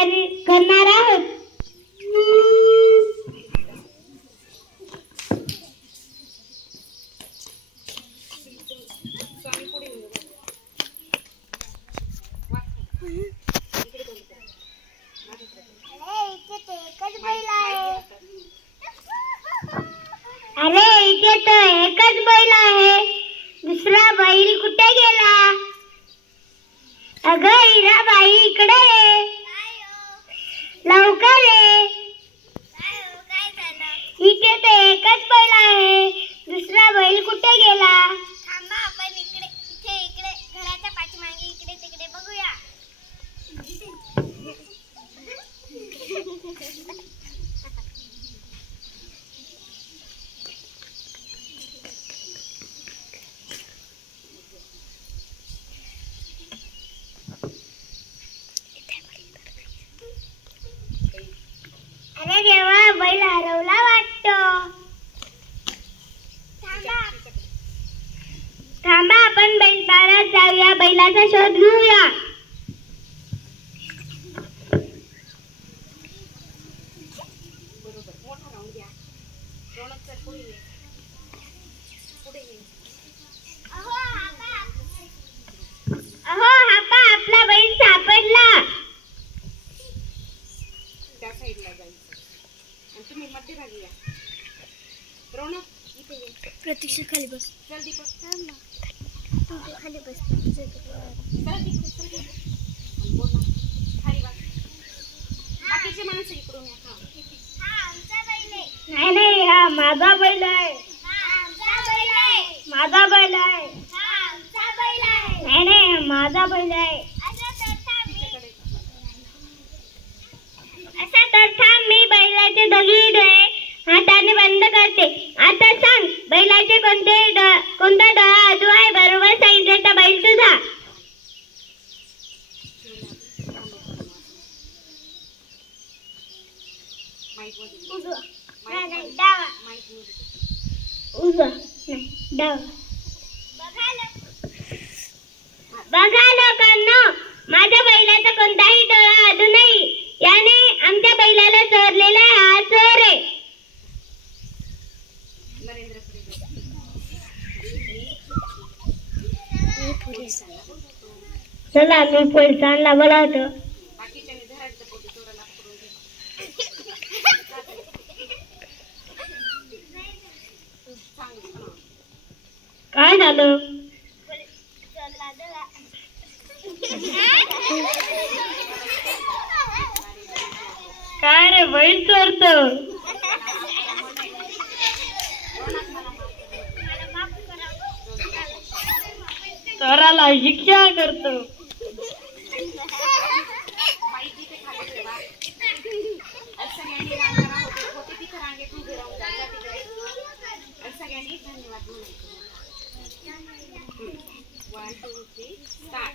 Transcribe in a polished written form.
करणार आहोत. अरे इथे तर एकच बैल आहे, दुसरा बैल कुठे गेला? अगं हिराबाई इकडे ये, लवकर ये. इथे तर एकच बैल आहे, दुसरा बैल कुठे गेला? थांबा, आपण इकडे घराच्या पाठीमागे इकडे तिकडे बघूया. अरे देवा, बैल हरवला वाटतं. थांबा, आपण बैल बाजारात जाऊया, बैलाचा शोध घेऊया. अहो हापा, आपला बैल सापडला. त्या साईडला जायचं आणि तुम्ही मध्यभागी या. रौनक इथे ये. प्रतीक्षा खाली बस. चल दीपक, तू खाली बस. चल तिकडे चल आणि बोल ना. खाली बस. बाकीचे माणसं इकडून या. हा आमचा बैल आहे. नाही नाही, हा माझा बैल आहे. हा आमचा बैल आहे. माझा बैल आहे. हा आमचा बैल आहे. नाही नाही, माझा बैल आहे. असा तर थांब, मी बैलाचे दोघी डोळे हाताने बंद करते. आता सांग, बैलाचे कोणता डोळा आजू आहे? बरोबर सांगितलं तर बैल तुझा. उजवा. नाही डावा. उजवा नाही, डावा. बघा बघा लोकांनो, माझ्या बैलाचा कोणताही डोळा आजू नाही. याने आमच्या बैलाला चोरलेला हा चोर आहे. चला, मी पोलिसांना बोलावतो. काय झालं? काय रे, बैल चोरतो? चोराला शिक्षा करतो. सगळ्यांनी धन्यवाद. 1 2 3 स्टार्ट.